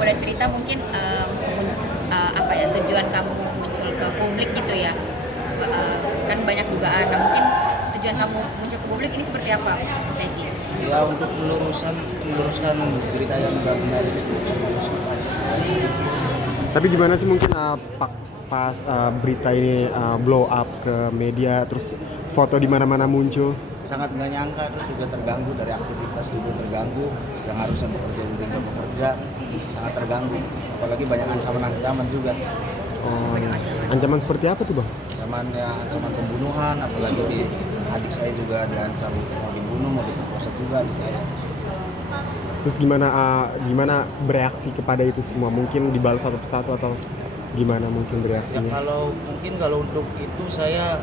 boleh cerita mungkin apa ya tujuan kamu muncul ke publik gitu ya? Kan banyak dugaan. Nah mungkin tujuan kamu muncul ke publik ini seperti apa, Mas Egi? Ya untuk meluruskan berita yang nggak benar itu saya luruskan aja. Tapi gimana sih mungkin pas berita ini blow up ke media, terus foto di mana-mana muncul? Sangat nggak nyangka, terus juga terganggu dari aktivitas, juga terganggu yang harusnya bekerja jadi nggak bekerja, sangat terganggu. Apalagi banyak ancaman-ancaman juga. Oh, ancaman seperti apa tuh bang? Ancaman pembunuhan, apalagi di adik saya juga diancam mau dibunuh, mau diperkosa juga di saya. Terus gimana bereaksi kepada itu semua? Mungkin dibalas satu persatu atau gimana mungkin Ya bereaksinya? kalau untuk itu saya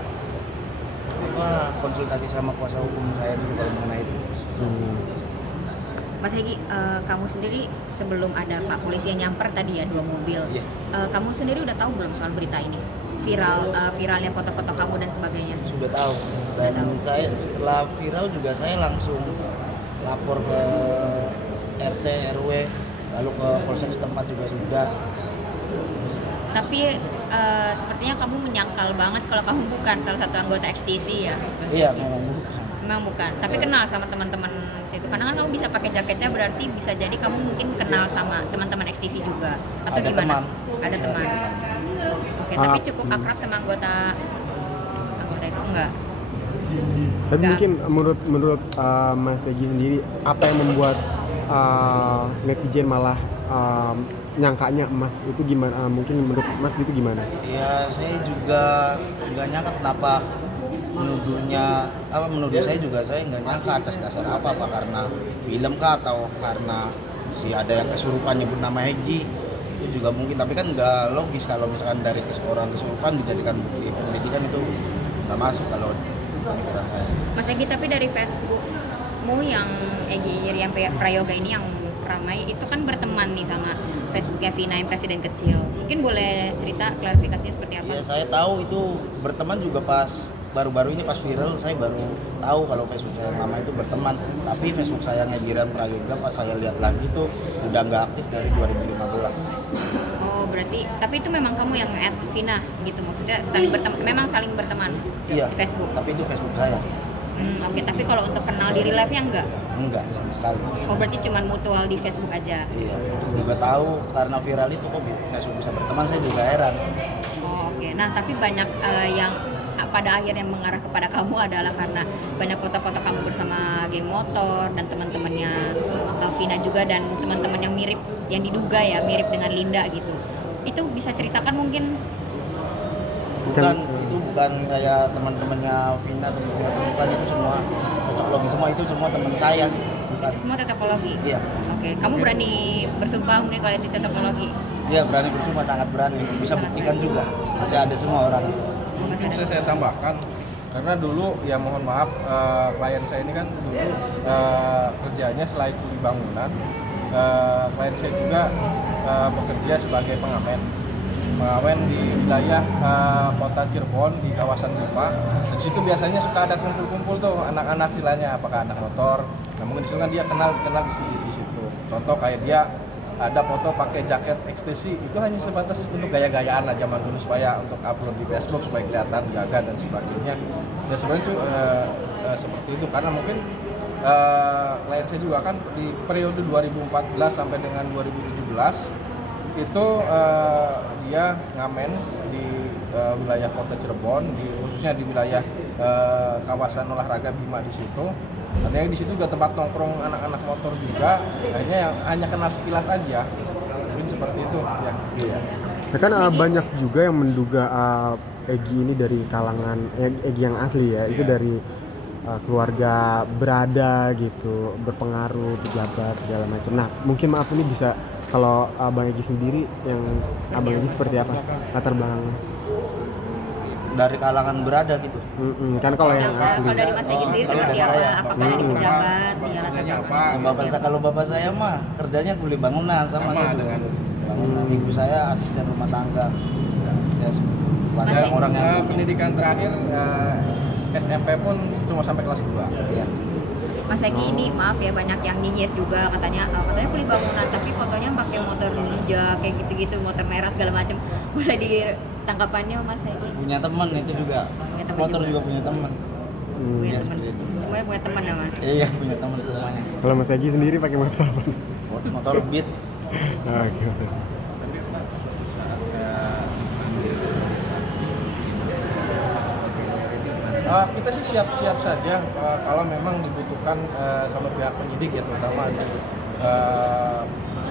konsultasi sama kuasa hukum saya dulu kalau mengenai itu. Mas Egi, kamu sendiri sebelum ada Pak Polisi yang nyamper tadi ya 2 mobil, Iya. Kamu sendiri udah tahu belum soal berita ini? Viralnya foto-foto kamu dan sebagainya. Sudah tahu, dan saya setelah viral juga saya langsung lapor ke RT RW, lalu ke polsek setempat juga sudah. Tapi sepertinya kamu menyangkal banget kalau kamu bukan salah satu anggota XTC ya. Mas Iya, Egi? memang bukan. Memang bukan, tapi kenal sama teman-teman situ. Karena kan kamu bisa pakai jaketnya, berarti bisa jadi kamu mungkin kenal sama teman-teman XTC juga. Atau Ada gimana? teman. Ada teman. Oke, tapi cukup akrab sama anggota itu enggak? Tapi Enggak. mungkin menurut Mas Egi sendiri, apa yang membuat netizen malah nyangkanya emas itu gimana? Mungkin menurut Mas itu gimana? Ya saya juga nggak nyangka kenapa menuduh saya juga, saya nggak nyangka atas dasar apa karena film kah atau karena ada yang kesurupan nyebut nama Egi, itu juga mungkin, tapi kan nggak logis kalau misalkan dari orang kesurupan dijadikan bukti penyelidikan, itu nggak masuk kalau pemikiran saya. Mas Egi, tapi dari Facebookmu yang Egi Irian Prayoga ini yang ramai itu kan berteman nih sama Facebooknya Vina yang presiden kecil. Mungkin boleh cerita klarifikasinya seperti apa? Ya saya tahu itu berteman juga pas baru-baru ini pas viral, saya baru tahu kalau Facebook saya yang lama itu berteman. Tapi Facebook saya yang Irian Prayoga pas saya lihat lagi itu udah nggak aktif dari 2015. Oh berarti, tapi itu memang kamu yang nge-add Vina gitu, maksudnya saling berteman, memang saling berteman Iya. di Facebook? Tapi itu Facebook saya. Oke, tapi kalau untuk kenal diri live-nya enggak? Enggak sama sekali. Oh berarti cuma mutual di Facebook aja? Iya, itu juga tahu karena viral itu kok Facebook bisa berteman, saya juga heran. Oh oke, nah tapi banyak yang pada akhirnya mengarah kepada kamu adalah karena banyak foto-foto kamu bersama geng motor dan teman-temannya Vina juga, dan teman-teman yang mirip, yang diduga ya mirip dengan Linda gitu. Itu bisa ceritakan mungkin? Itu bukan kayak teman-temannya Vina, bukan, itu semua cocok logi semua, itu semua teman saya. Bukan. Itu semua tetapologi? Iya. Oke, kamu berani bersumpah mungkin kalau itu tetapologi? Iya, berani bersumpah, sangat berani. Bisa buktikan juga. Masih ada semua orang. Masih ada. Saya tambahkan, karena dulu ya mohon maaf, klien saya ini kan dulu kerjanya selain di bangunan, klien saya juga bekerja sebagai pengamen di wilayah kota Cirebon di kawasan Bima. Di situ biasanya suka ada kumpul-kumpul tuh anak-anak istilahnya, apakah anak motor. Nah mungkin di sana dia kenal di situ. Contoh kayak dia ada foto pakai jaket ekstasi, itu hanya sebatas untuk gaya-gayaan lah zaman dulu, supaya untuk upload di Facebook supaya kelihatan gagah dan sebagainya. Dan sebenarnya itu seperti itu karena mungkin klien saya juga kan di periode 2014 sampai dengan 2017 itu dia ngamen di wilayah kota Cirebon, khususnya di wilayah kawasan olahraga Bima di situ. Artinya di situ juga tempat nongkrong anak-anak motor juga, akhirnya yang hanya kenal sekilas aja, mungkin seperti itu ya. Iya. Ya kan banyak juga yang menduga Egi ini dari kalangan Egi yang asli ya, itu dari keluarga berada gitu, berpengaruh, pejabat segala macam. Nah mungkin maaf ini bisa, kalau Abang Egi sendiri, yang Abang Egi seperti apa latar belakangnya? Dari kalangan berada gitu. Kan kalau yang asli. Kalau dari Mas Egi sendiri Kalau seperti dari apa? saya, Apakah dari pejabat? Ya, Kerjanya apa? Kalau bapak saya mah kerjanya kuli bangunan, sama saya dengan bangunan. Ibu saya asisten rumah tangga. Ya, bukan Masih- orang yang pendidikan terakhir SMP pun cuma sampai kelas 2. Iya. Mas Eki ini maaf ya, banyak yang nyinyir juga katanya kuli bangunan tapi fotonya pakai motor ninja kayak gitu-gitu, motor merah segala macam. Boleh ditangkapannya Mas Eki? Punya teman itu juga. Punya teman Motor juga. juga punya teman. Punya Ya, teman. seperti itu. Semuanya punya teman ya Mas. Iya, punya teman semuanya. Kalau Mas Egi sendiri pakai motor apa? Motor Beat. Oke. Tapi saat kita sih siap-siap saja kalau memang dibutuhkan sama pihak penyidik ya, terutama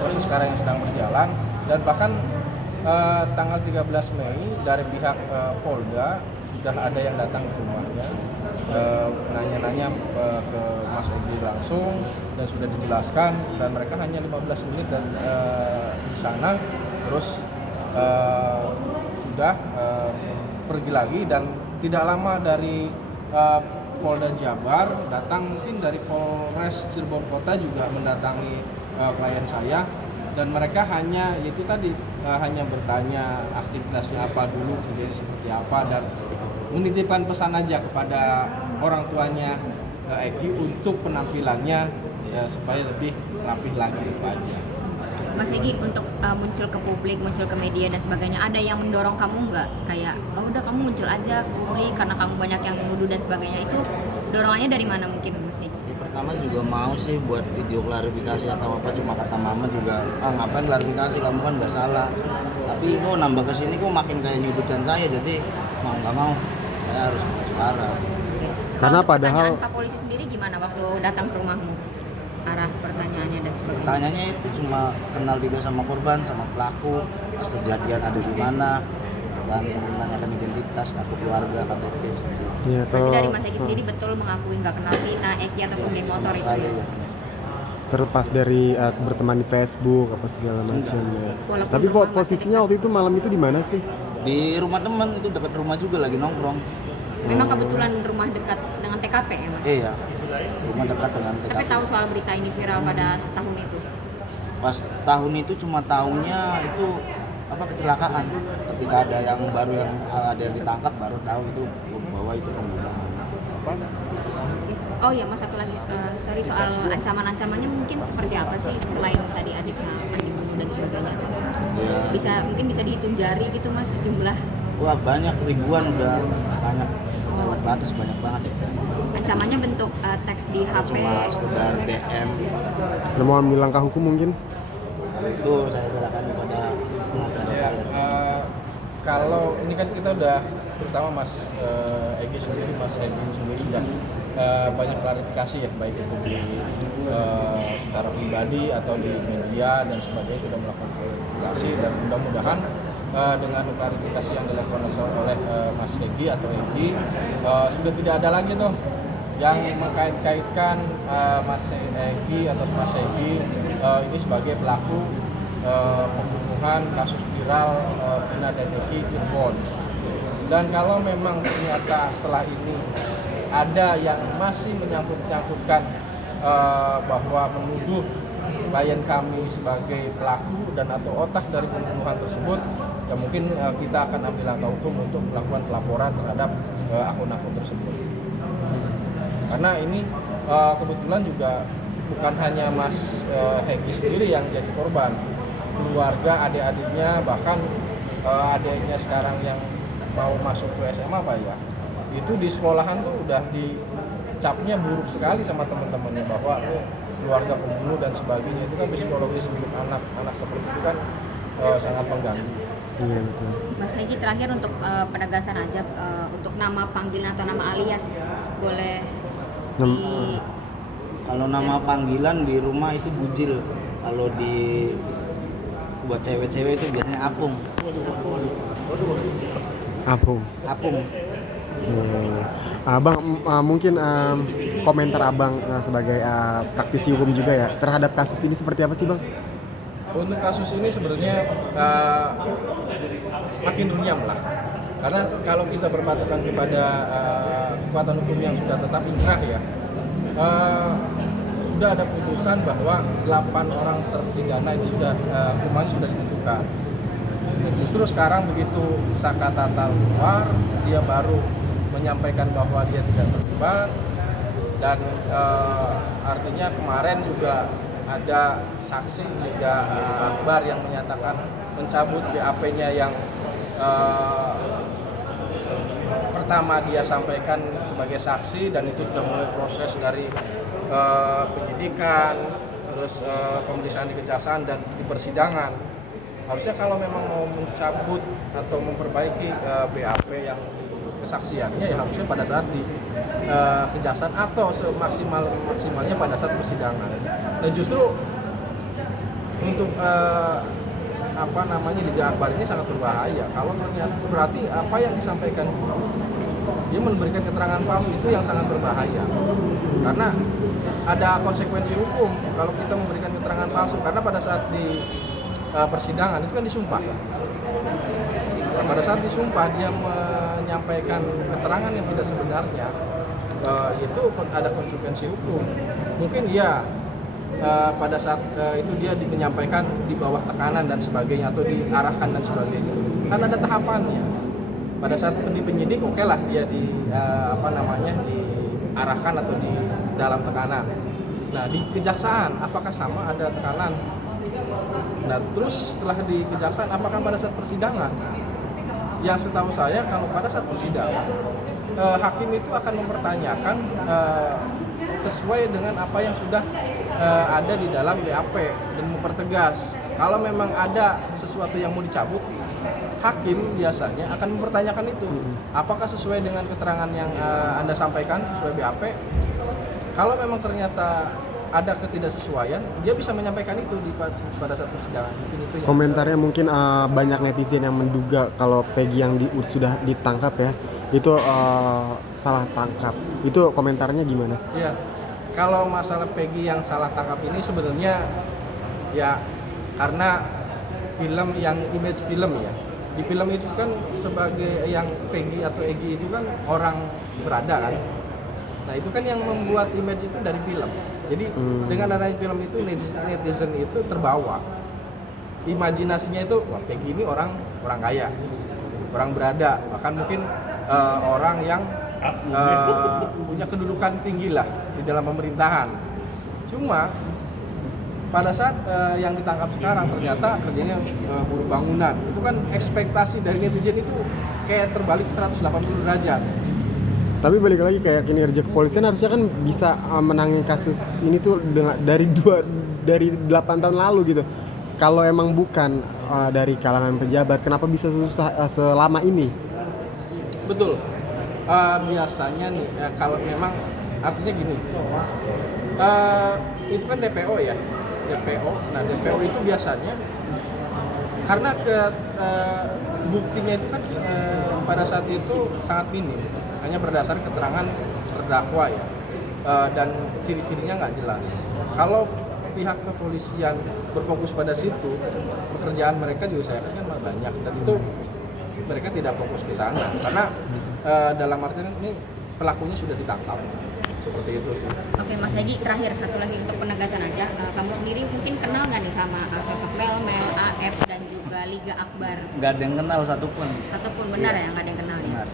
proses sekarang yang sedang berjalan, dan bahkan tanggal 13 Mei dari pihak Polda sudah ada yang datang ke rumahnya nanya-nanya ke Mas Egi langsung, dan sudah dijelaskan, dan mereka hanya 15 menit dan di sana terus sudah pergi lagi, dan tidak lama dari Polda Jabar datang, mungkin dari Polres Cirebon Kota juga mendatangi klien saya, dan mereka hanya itu tadi hanya bertanya aktivitasnya apa dulu, kerjanya seperti apa, dan menitipkan pesan aja kepada orang tuanya Egi untuk penampilannya ya, supaya lebih rapih lagi itu aja. Mas Egi untuk muncul ke publik, muncul ke media dan sebagainya, ada yang mendorong kamu nggak? Kayak, oh udah kamu muncul aja ke publik karena kamu banyak yang menuduh dan sebagainya, itu dorongannya dari mana mungkin Mas Egi? Ya, pertama juga mau sih buat video klarifikasi atau apa, cuma kata mama juga, ngapain klarifikasi, kamu kan nggak salah. Tapi kok nambah kesini kok makin kayak nyudutkan saya, jadi mau nggak mau saya harus suara. Karena Untuk padahal- pertanyaan Pak Polisi sendiri gimana waktu datang ke rumahmu? Arah pertanyaannya dan sebagainya. Tanyanya itu cuma kenal tidak sama korban, sama pelaku, pas kejadian ada di mana, dan menanyakan identitas, kartu keluarga, KTP seperti itu. Iya, Berarti dari Mas Eki sendiri betul mengakui nggak kenal Vina, Eki ataupun geng motor sama itu sekali, ya? ya. terlepas dari berteman di Facebook apa segala macam ya. Walaupun Tapi rumah posisinya waktu itu malam itu di mana sih? Di rumah teman, itu dekat rumah juga lagi nongkrong. Memang kebetulan rumah dekat dengan TKP ya Mas? Iya, rumah dekat dengan Tapi TKP. tahu soal berita ini viral pada tahun itu? Pas tahun itu cuma tahunnya itu apa, kecelakaan. Ketika ada yang baru, yang ada yang ditangkap, baru tahu itu bahwa itu pembunuhan. Oh iya Mas, satu lagi, sorry, soal ancaman-ancamannya mungkin seperti apa sih selain tadi adiknya akan dibunuh dan sebagainya? Ya, Mungkin bisa dihitung jari gitu Mas jumlah wah banyak, ribuan, udah banyak, lewat batas banyak banget. ancamannya, bentuk teks di HP. Cuma sekedar DM. Lo mau ambil langkah hukum mungkin? Kalau itu saya serahkan kepada pengacara Ya, saya. kalau ini kan kita udah, terutama Mas Egi sendiri, Mas Egi sendiri sudah banyak klarifikasi ya, baik itu di secara pribadi atau di media dan sebagainya, sudah melakukan klarifikasi, dan mudah-mudahan dengan klarifikasi yang dilakukan oleh Mas Egi atau Egi sudah tidak ada lagi tuh yang mengkait-kaitkan Mas Egi atau Mas Egi ini sebagai pelaku pembunuhan kasus viral Vina dan Eki Cirebon. Dan kalau memang ternyata setelah ini ada yang masih menyangkut-nyangkutkan bahwa menuduh klien kami sebagai pelaku dan atau otak dari pembunuhan tersebut, ya mungkin kita akan ambil langkah hukum untuk melakukan pelaporan terhadap akun-akun tersebut. Karena ini kebetulan juga bukan hanya Mas Hegi sendiri yang jadi korban, keluarga, adik-adiknya, bahkan adiknya sekarang yang mau masuk ke SMA Pak ya, itu di sekolahan tuh udah dicapnya buruk sekali sama teman-temannya, bahwa keluarga pembunuh dan sebagainya. Itu kan psikologis untuk anak seperti itu kan sangat mengganggu. Iya betul. Mas Hegi, terakhir untuk penegasan aja, untuk nama panggilan atau nama alias boleh di Kalau nama panggilan di rumah itu Bujil. Kalau di buat cewek-cewek itu biasanya Apung. Apung. Apung. Abang mungkin komentar abang sebagai praktisi hukum juga ya terhadap kasus ini seperti apa sih bang? Untuk kasus ini sebenarnya makin runyam lah, karena kalau kita berpatokan kepada kekuatan hukum yang sudah tetap inkrah ya, sudah ada putusan bahwa 8 orang terpidana itu sudah hukumannya sudah ditentukan. Justru sekarang begitu Saka Tatal keluar, dia baru menyampaikan bahwa dia tidak terlibat, Dan artinya kemarin juga ada saksi Liga Akbar yang menyatakan mencabut BAP-nya yang pertama dia sampaikan sebagai saksi, dan itu sudah mulai proses dari penyidikan, terus pemeriksaan di kejaksaan dan di persidangan. Harusnya kalau memang mau mencabut atau memperbaiki BAP yang kesaksiannya, ya harusnya pada saat di kejaksaan atau semaksimalnya pada saat persidangan. Dan justru untuk Liga Akbar ini sangat berbahaya kalau ternyata berarti apa yang disampaikan dia memberikan keterangan palsu, itu yang sangat berbahaya karena ada konsekuensi hukum kalau kita memberikan keterangan palsu, karena pada saat di persidangan itu kan disumpah. Nah, pada saat disumpah dia menyampaikan keterangan yang tidak sebenarnya, itu ada konsekuensi hukum. Mungkin pada saat itu dia menyampaikan di bawah tekanan dan sebagainya, atau diarahkan dan sebagainya. Kan ada tahapannya. Pada saat penyidik oke lah dia diarahkan atau di dalam tekanan. Nah, di kejaksaan apakah sama ada tekanan? Nah, terus setelah di kejaksaan apakah pada saat persidangan? Yang setahu saya kalau pada saat persidangan hakim itu akan mempertanyakan sesuai dengan apa yang sudah ada di dalam BAP dan mempertegas. Kalau memang ada sesuatu yang mau dicabut, hakim biasanya akan mempertanyakan itu. Apakah sesuai dengan keterangan yang Anda sampaikan sesuai BAP? Kalau memang ternyata ada ketidaksesuaian, dia bisa menyampaikan itu pada saat persidangan. Itu Komentarnya mungkin banyak netizen yang menduga kalau Peggy yang sudah ditangkap ya, itu salah tangkap. Itu komentarnya gimana? Iya, kalau masalah Peggy yang salah tangkap ini sebenarnya ya karena film yang image film ya. Di film itu kan sebagai yang Peggy atau Egy itu kan orang berada kan. Nah itu kan yang membuat image itu dari film. Jadi dengan adanya film itu netizen itu terbawa. Imajinasinya itu wah Peggy ini orang kaya, orang berada, bahkan mungkin orang yang punya kedudukan tinggi lah di dalam pemerintahan. Cuma pada saat yang ditangkap sekarang ternyata kerjanya buruh bangunan. Itu kan ekspektasi dari netizen itu kayak terbalik 180 derajat. Tapi balik lagi kayak kinerja kepolisian harusnya kan bisa menangin kasus ini tuh dari 8 tahun lalu gitu. Kalau emang bukan dari kalangan pejabat, kenapa bisa susah selama ini? Betul. Biasanya nih kalau memang artinya gini, itu kan DPO ya, DPO. Nah DPO itu biasanya karena buktinya itu kan pada saat itu sangat minim, hanya berdasar keterangan terdakwa ya, dan ciri-cirinya nggak jelas. Kalau pihak kepolisian berfokus pada situ, pekerjaan mereka juga saya rasa kan banyak, dan itu mereka tidak fokus ke sana karena dalam artian ini pelakunya sudah ditangkap. Seperti itu sih. Oke Mas Egy, terakhir satu lagi untuk penegasan aja, kamu sendiri mungkin kenal nggak nih sama sosok Melmel, AF dan juga Liga Akbar? Nggak ada yang kenal satupun. Benar ya, nggak ada yang kenal ya? Benar.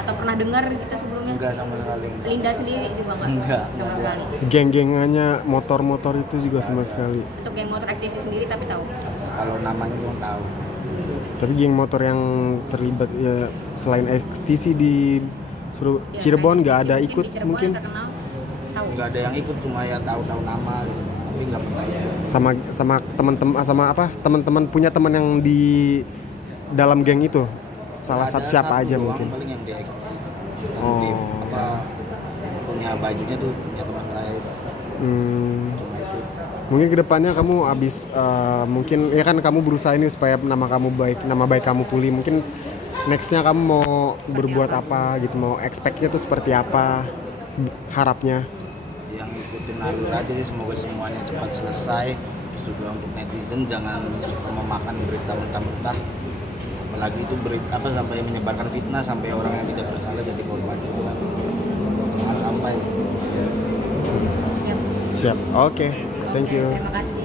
Atau pernah dengar kita sebelumnya? Enggak sama sekali. Linda sendiri juga nggak? Enggak. Sama sekali. Geng-gengannya motor-motor itu juga sama sekali. Untuk geng motor XTC sendiri tapi tahu? Kalau namanya belum tahu. Tapi geng motor yang terlibat ya selain XTC di Ya, Cirebon nggak ada di ikut Cirebon mungkin yang terkenal, tahu? Nggak ada yang ikut, cuma ya tahu-tahu nama gitu. Tapi nggak pernah ikut. sama teman-teman punya teman yang di dalam geng itu salah Ada satu siapa aja doang, mungkin. paling yang di XTC. Oh. Di punya bajunya tuh punya teman saya itu. Cuma itu. Mungkin kedepannya kamu mungkin ya kan kamu berusaha ini supaya nama baik kamu pulih. Mungkin nextnya kamu mau berbuat apa gitu, mau expect-nya tuh seperti apa harapnya? Yang ikutin alur aja sih, semoga semuanya cepat selesai. Terus juga untuk netizen jangan suka memakan berita mentah-mentah, apalagi itu berita sampai menyebarkan fitnah sampai orang yang tidak bersalah jadi korbannya, itu kan jangan sampai. Siap. Siap, oke, thank you. Terima kasih.